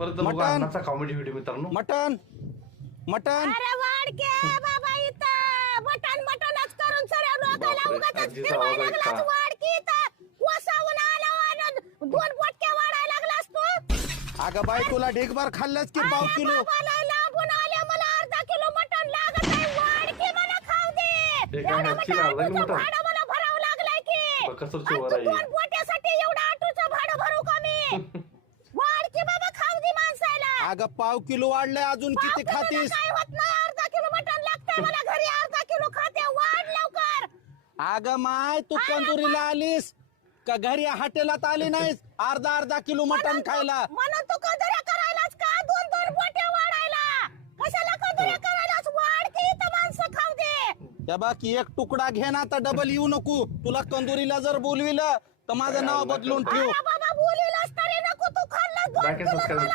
परत बघा अन्नाचा कॉमेडी व्हिडिओ मित्रांनो. मटन मटन अरे वाडके बाबा इथं मटण मटणच करून सर लोकांना बापरे, उगाच आजीचा फिरवायला आवाज ऐका. लागलास वाडकी इथं वसावून आला आणि 2 पोटक्या वाढायला लागलास तू. अगं बाई तुला ढेकभर खाल्लंच की पाव किलो. बाबा लय लांबून आले मला अर्धा किलो मटण लागत आहे वाडकी मला खाऊ दे. ते काय एवढं नक्की मटण लागलं की तुझं मटण? भाडं मला भरावं लागलंय की. बघ कसं आणि चोर तू आहे. 2 पोट्यासाठी एवढं ऑटोचं भाडं भरू का मी? वाडकी बाबा खाऊ दे माणसाला. अगं पाव किलो वाढलंय अजून किती पाव किलोला खातीस? काय होत नाही अर्धा किलो मटण लागतंय मला घरी अर्धा किलो खाते वाढ लवकर. अगं माय तू कंदुरीला आलीस का घरी हॉटेलात आली नाहीस अर्धा किलो मटण खायला? म्हणून तू कदऱ्या करायलाच का 2 पोट्या वाढायला? कशाला कदऱ्या करायलाच वाढ की इथं माणसं खाऊ दे. त्या बाकी एक तुकडा घे ना तर डबल येऊ नको. तुला कंदुरीला जर बोलविलं तर माझं नाव बदलून ठेव. अरे बाबा बोलीलच तरी नको तू खाल्लं 2 बाकी किलो सबस्क्राईब